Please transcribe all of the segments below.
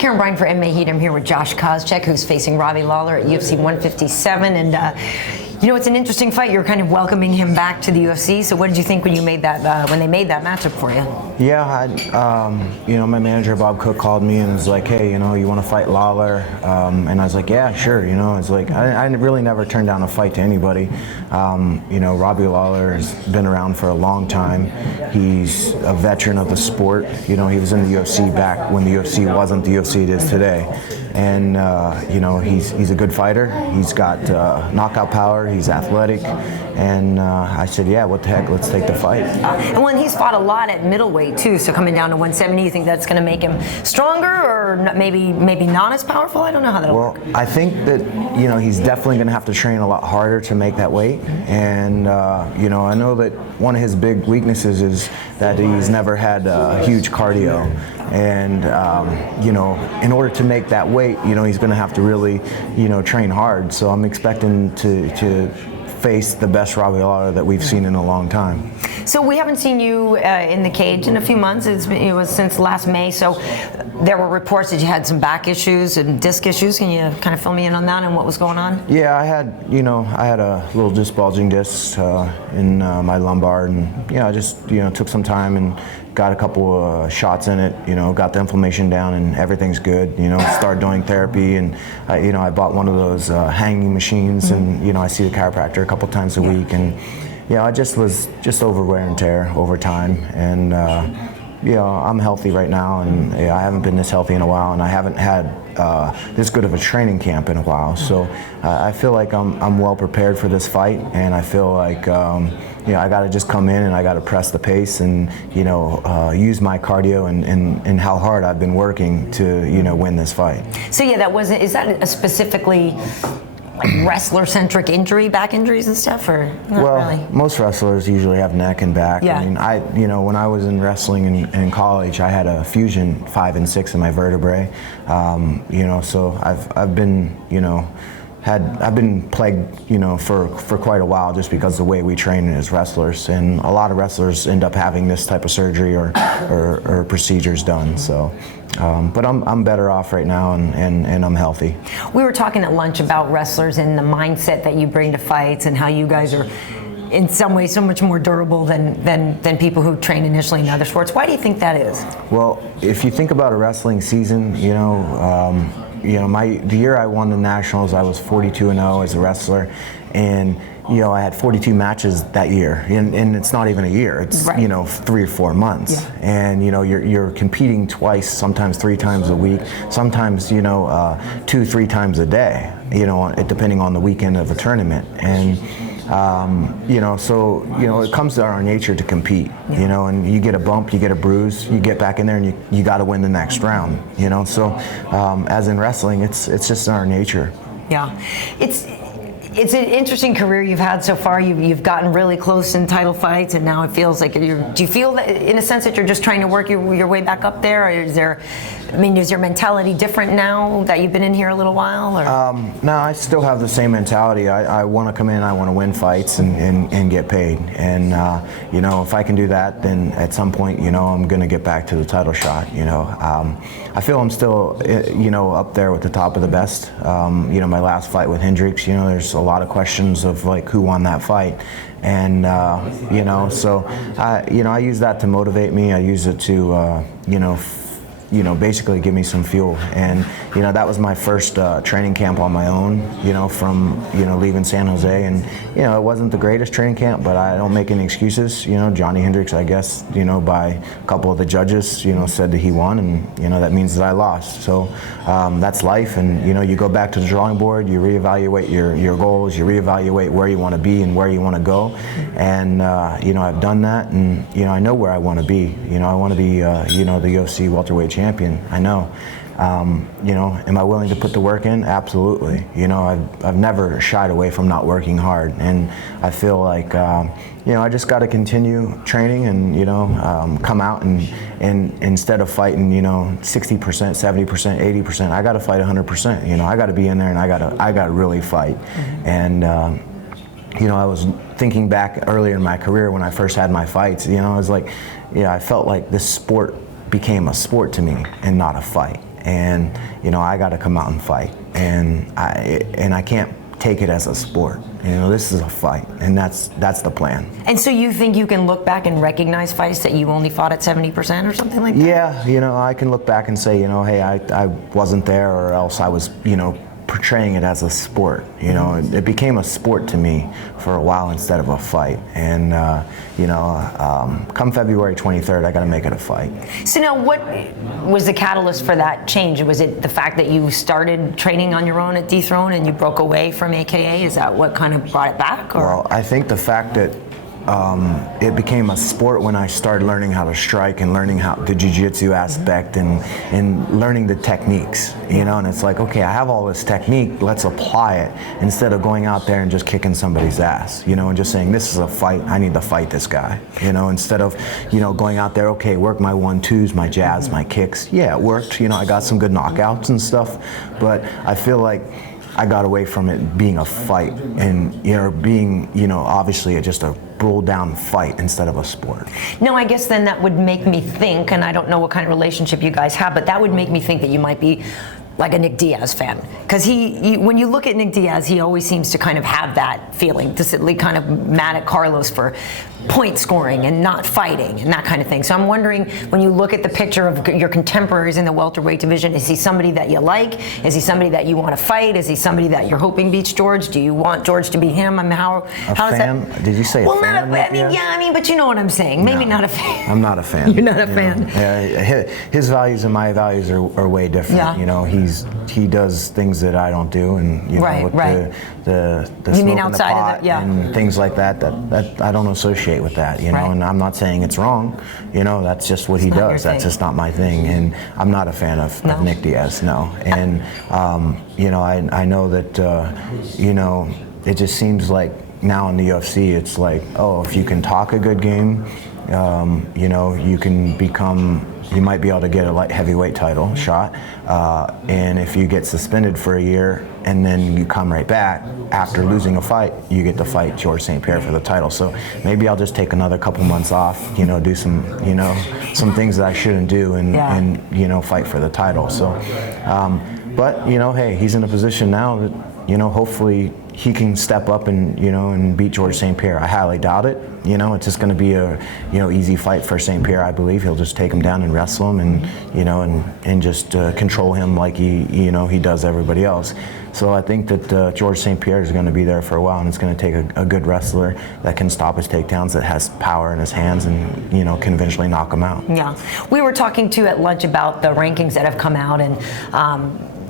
Karyn Bryant for MMA H.E.A.T. I'm here with Josh Koscheck, who's facing Robbie Lawler at UFC 157. And you know, it's an interesting fight. You're kind of welcoming him back to the UFC. So what did you think when you made that when they made that matchup for you? Yeah, you know, my manager Bob Cook called me and was like, "Hey, you know, you want to fight Lawler?" And I was like, "Yeah, sure." You know, it's like I really never turned down a fight to anybody. You know, Robbie Lawler has been around for a long time. He's a veteran of the sport. You know, he was in the UFC back when the UFC wasn't the UFC it is today. And you know, he's a good fighter. He's got knockout power. He's athletic, and I said, yeah, what the heck, let's take the fight. And when he's fought a lot at middleweight too, so coming down to 170, you think that's going to make him stronger, or maybe not as powerful? I don't know how that'll work. Well, I think that, you know, he's definitely going to have to train a lot harder to make that weight, and you know, I know that one of his big weaknesses is that he's never had huge cardio. And you know, in order to make that weight, you know, he's going to have to really, you know, train hard. So I'm expecting to face the best Robbie Lawler that we've seen in a long time. So we haven't seen you in the cage in a few months. It was since last May. So there were reports that you had some back issues and disc issues. Can you kind of fill me in on that and what was going on? Yeah, I had a little disc bulging disc in my lumbar, and you know, I just, you know, took some time and got a couple shots in it, you know, got the inflammation down, and everything's good. You know, started doing therapy, and you know, I bought one of those hanging machines, and you know, I see the chiropractor a couple times a week, and you know, I was over wear and tear over time, and you know, I'm healthy right now, and I haven't been this healthy in a while, and I haven't had this good of a training camp in a while. So I feel like I'm well prepared for this fight, and I feel like you know, I got to just come in and I got to press the pace and, you know, use my cardio and how hard I've been working to, you know, win this fight. So yeah, is that a specifically like wrestler-centric injury, back injuries and stuff, or not well, really? Most wrestlers usually have neck and back. Yeah. I mean, you know, when I was in wrestling in college, I had a fusion 5 and 6 in my vertebrae. You know, so I've been, you know, I've been plagued, you know, for quite a while, just because of the way we train as wrestlers, and a lot of wrestlers end up having this type of surgery or procedures done. So, but I'm better off right now, and I'm healthy. We were talking at lunch about wrestlers and the mindset that you bring to fights, and how you guys are, in some ways, so much more durable than people who train initially in other sports. Why do you think that is? Well, if you think about a wrestling season, you know, the year I won the nationals, I was 42-0 as a wrestler, and you know, I had 42 matches that year, and it's not even a year. It's right. You know, 3 or 4 months, yeah. And you know, you're competing twice, sometimes 3 times a week, sometimes, you know, 2-3 times a day. You know, depending on the weekend of a tournament, and you know, so you know, it comes to our nature to compete. Yeah. You know, and you get a bump, you get a bruise, you get back in there, and you got to win the next round. You know, so as in wrestling, it's just in our nature. Yeah, it's an interesting career you've had so far. You've gotten really close in title fights, and now it feels like do you feel that, in a sense, that you're just trying to work your way back up there? Or is your mentality different now that you've been in here a little while? Or? No, I still have the same mentality. I want to come in, I want to win fights and get paid. And you know, if I can do that, then at some point, you know, I'm going to get back to the title shot. You know, I feel I'm still, you know, up there with the top of the best. You know, my last fight with Hendricks, you know, there's a lot of questions of like who won that fight, and you know, so you know, I use that to motivate me. I use it to you know, basically give me some fuel. And you know, that was my first training camp on my own, you know, from, you know, leaving San Jose, and you know, it wasn't the greatest training camp, but I don't make any excuses. You know, Johnny Hendricks, I guess, you know, by a couple of the judges, you know, said that he won, and you know, that means that I lost. So that's life, and you know, you go back to the drawing board, you reevaluate your goals, you reevaluate where you want to be and where you want to go, and you know, I've done that, and you know, I know where I want to be. You know, I want to be you know, the UFC Welterweight Champion. I know. You know, am I willing to put the work in? Absolutely. You know, I've never shied away from not working hard, and I feel like you know, I just got to continue training, and you know, come out and instead of fighting, you know, 60%, 70%, 80%, I got to fight 100%. You know, I got to be in there, and I got to really fight. Mm-hmm. And you know, I was thinking back earlier in my career when I first had my fights. You know, I was like, yeah, I felt like this sport became a sport to me and not a fight. and you know I got to come out and fight, and I can't take it as a sport. You know, this is a fight, and that's the plan. And so you think you can look back and recognize fights that you only fought at 70% or something like that? Yeah, you know, I can look back and say, you know, hey, I wasn't there, or else I was, you know, portraying it as a sport. You know, it became a sport to me for a while instead of a fight. And you know, come February 23rd, I got to make it a fight. So now, what was the catalyst for that change? Was it the fact that you started training on your own at Dethrone and you broke away from AKA? Is that what kind of brought it back? Or? Well, I think the fact that it became a sport when I started learning how to strike and learning how the jiu-jitsu aspect and learning the techniques, you know, and it's like, okay, I have all this technique, let's apply it instead of going out there and just kicking somebody's ass, you know, and just saying, this is a fight, I need to fight this guy, you know, instead of, you know, going out there, okay, work my 1-2s, my jabs, my kicks. Yeah, it worked, you know, I got some good knockouts and stuff, but I feel like I got away from it being a fight and, you know, being, you know, obviously just a roll down fight instead of a sport. No, I guess then that would make me think, and I don't know what kind of relationship you guys have, but that would make me think that you might be like a Nick Diaz fan, because when you look at Nick Diaz, he always seems to kind of have that feeling, to kind of mad at Carlos for point scoring and not fighting and that kind of thing. So I'm wondering, when you look at the picture of your contemporaries in the welterweight division, is he somebody that you like? Is he somebody that you want to fight? Is he somebody that you're hoping beats George? Do you want George to beat him? I mean, how does that? Did you say well, a fan? I mean, but you know what I'm saying. Maybe No, not a fan. I'm not a fan. You're not a fan. Yeah, his values and my values are way different. Yeah. You know, he does things that I don't do, and you know, with the you smoke mean in the outside pot of the, yeah. and things like that I don't associate with that, you know, Right. and I'm not saying it's wrong, you know, that's just what he does. That's just not my thing, and I'm not a fan of Nick Diaz, no. And you know, I know that you know, it just seems like now in the UFC it's like, oh, if you can talk a good game, you know, you might be able to get a light heavyweight title shot, and if you get suspended for a year and then you come right back after losing a fight, you get to fight George St. Pierre for the title. So maybe I'll just take another couple months off, you know, do some things that I shouldn't do, and you know, fight for the title. So, but you know, hey, he's in a position now that, you know, hopefully he can step up and, you know, and beat George St. Pierre. I highly doubt it. You know, it's just going to be a, you know, easy fight for St. Pierre. I believe he'll just take him down and wrestle him, and, you know, and just control him like he does everybody else. So I think that George St. Pierre is going to be there for a while, and it's going to take a good wrestler that can stop his takedowns, that has power in his hands, and, you know, can eventually knock him out. Yeah, we were talking too at lunch about the rankings that have come out, and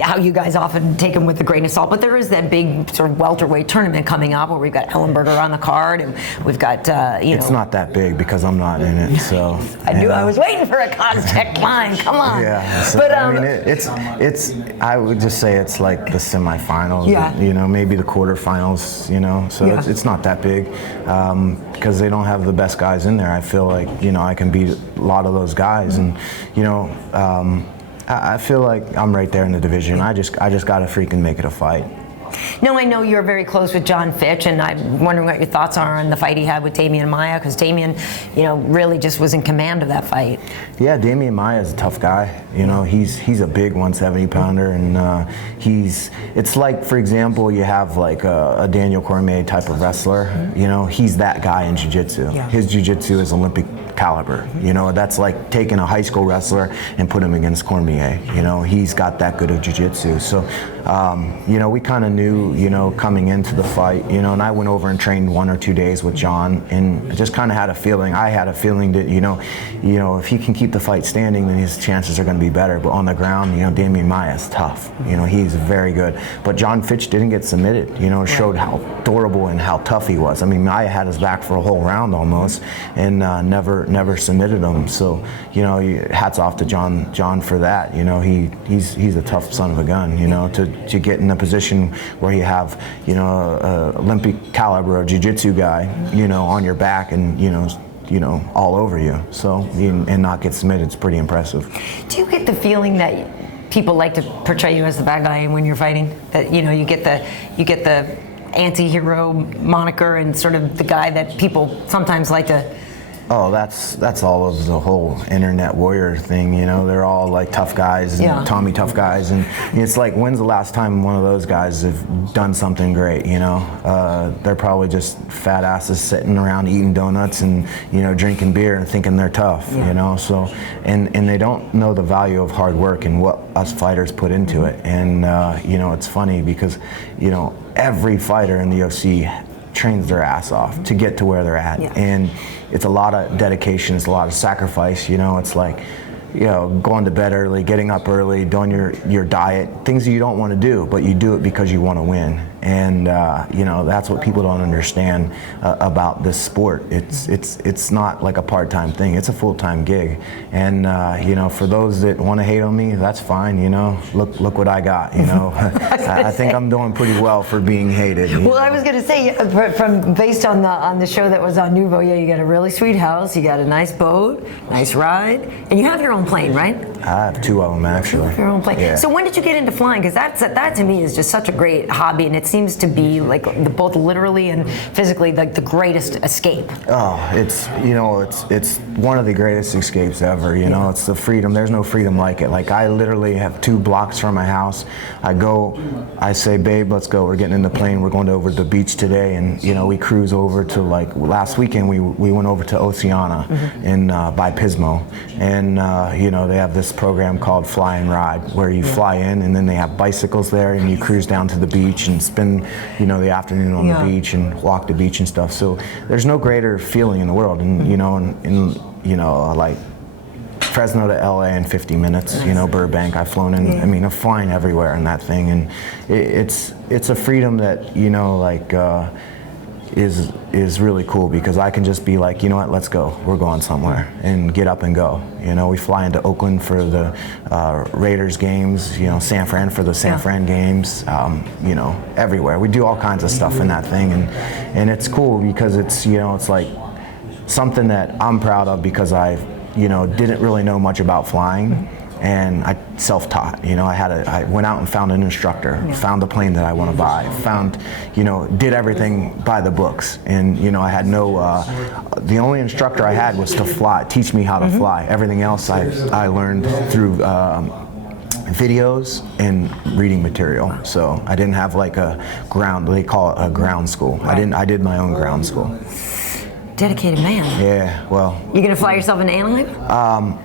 how you guys often take them with a grain of salt, but there is that big sort of welterweight tournament coming up where we've got Ellenberger on the card, and we've got you know. It's not that big because I'm not in it, so. I knew, I was waiting for a Koscheck line. Come on. Yeah, so, but I mean, it's. I would just say it's like the semifinals. Yeah. You know, maybe the quarterfinals. You know, so yeah. it's not that big because they don't have the best guys in there. I feel like, you know, I can beat a lot of those guys, and, you know. I feel like I'm right there in the division. I just got to freaking make it a fight. No, I know you're very close with Jon Fitch, and I'm wondering what your thoughts are on the fight he had with Demian Maia, because Demian, you know, really just was in command of that fight. Yeah, Demian Maia is a tough guy. You know, he's a big 170-pounder, and it's like, for example, you have like a Daniel Cormier type of wrestler. You know, he's that guy in jiu-jitsu. Yeah. His jiu-jitsu is Olympic caliber. You know, that's like taking a high school wrestler and put him against Cormier. You know, he's got that good of jiu-jitsu. So, you know, we kind of knew, you know, coming into the fight, you know, and I went over and trained 1 or 2 days with Jon, and just kind of had a feeling. I had a feeling that, you know, if he can keep the fight standing, then his chances are going to be better. But on the ground, you know, Demian Maia is tough. You know, he's very good. But Jon Fitch didn't get submitted. You know, it showed how durable and how tough he was. I mean, Maia had his back for a whole round almost, and never submitted him. So, you know, hats off to Jon for that. You know, he's a tough son of a gun. You know, to get in a position where you have, you know, a Olympic caliber jiu-jitsu guy, you know, on your back, and you know, all over you. So, and not get submitted, it's pretty impressive. Do you get the feeling that people like to portray you as the bad guy when you're fighting? That, you know, you get the anti-hero moniker, and sort of the guy that people sometimes like to Oh, that's all of the whole internet warrior thing, you know. They're all like tough guys, and Tommy tough guys, and it's like, when's the last time one of those guys have done something great, you know? They're probably just fat asses sitting around eating donuts and, you know, drinking beer and thinking they're tough, you know. So, and they don't know the value of hard work and what us fighters put into it. And you know, it's funny because, you know, every fighter in the UFC trains their ass off to get to where they're at, and it's a lot of dedication, it's a lot of sacrifice, you know. It's like, you know, going to bed early, getting up early, doing your diet, things that you don't want to do, but you do it because you want to win. And you know, that's what people don't understand about this sport. It's not like a part-time thing, it's a full-time gig. And you know, for those that want to hate on me, that's fine, you know. Look what I got, you know. I think I'm doing pretty well for being hated. Well, I was going to say, based on the show that was on Nuvo, you got a really sweet house, you got a nice boat, nice ride, and you have your own plane, right? I have 2 of them, actually. You have your own plane. Yeah. So when did you get into flying? Because that to me is just such a great hobby, and it seems to be like both literally and physically like the greatest escape. Oh, it's, you know, it's one of the greatest escapes ever, you know. It's the freedom. There's no freedom like it. Like, I literally have 2 blocks from my house. I say, babe, let's go. We're getting in the plane. We're going over to the beach today, and, you know, we cruise over to, like, last weekend we went over to Oceana in by Pismo, and you know, they have this program called Fly and Ride, where you fly in, and then they have bicycles there, and you cruise down to the beach and spend, you know, the afternoon on the beach and walk the beach and stuff. So there's no greater feeling in the world. And you know, in you know, like Fresno to LA in 50 minutes, you know, Burbank, I've flown in, I mean, I'm flying everywhere in that thing, and it's a freedom that, you know, like is really cool, because I can just be like, you know what, let's go, we're going somewhere, and get up and go. You know, we fly into Oakland for the Raiders games, you know, San Fran for the San Fran games, you know, everywhere. We do all kinds of stuff in that thing, and it's cool because it's, you know, it's like something that I'm proud of, because I, you know, didn't really know much about flying, and I self-taught. You know, I went out and found an instructor, found the plane that I want to buy, found, you know, did everything by the books. And, you know, I had no, the only instructor I had was to fly, teach me how to fly. Everything else I learned through videos and reading material. So I didn't have like a ground, they call it a ground school. Right. I did my own ground school. Dedicated man. Yeah, well. You gonna fly yourself into Anaheim?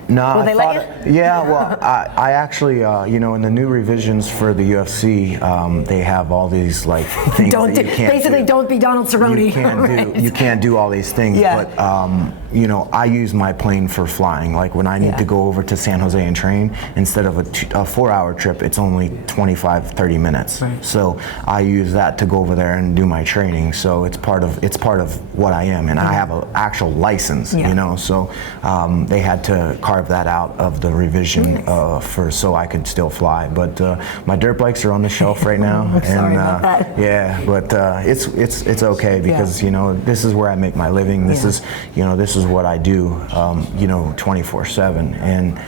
No. Will they let you? Yeah, well, I actually, you know, in the new revisions for the UFC, they have all these like things that you can't basically, don't be Donald Cerrone. You can't do all these things. But you know, I use my plane for flying. Like when I need to go over to San Jose and train, instead of a 4-hour trip, it's only 25-30 minutes. Right. So I use that to go over there and do my training. So it's part of what I am, and I have an actual license. You know, so they had to carve that out of the revision so I could still fly. But my dirt bikes are on the shelf right now. I'm sorry about that. Yeah, but it's okay, because you know, this is where I make my living. This is, you know, this is what I do, you know, 24/7, and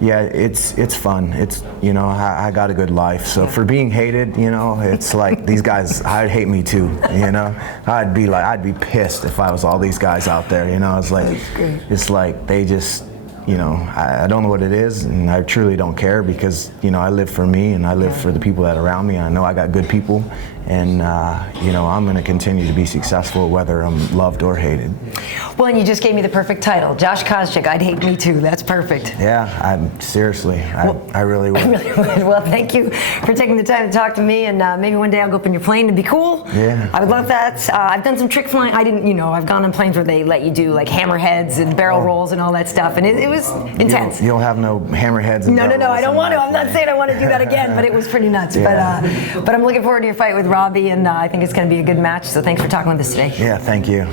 yeah, it's fun. It's, you know, I got a good life. So for being hated, you know, it's like these guys, I'd hate me too, you know. I'd be pissed if I was all these guys out there, you know. It's like they just, you know, I don't know what it is, and I truly don't care, because, you know, I live for me, and I live for the people that are around me, and I know I got good people, and you know, I'm going to continue to be successful whether I'm loved or hated. Well, and you just gave me the perfect title, Josh Koscheck, I'd hate me too. That's perfect. Yeah, seriously, I really would. I really would. Well, thank you for taking the time to talk to me, and maybe one day I'll go up in your plane and be cool. Yeah. I would love that. I've done some trick flying. I didn't, you know, I've gone on planes where they let you do like hammerheads and barrel rolls and all that stuff, and it was intense. You'll have no hammerheads and No, I don't want to. I'm not saying I want to do that again, but it was pretty nuts. But I'm looking forward to your fight with Robbie, and I think it's going to be a good match, so thanks for talking with us today. Yeah, thank you.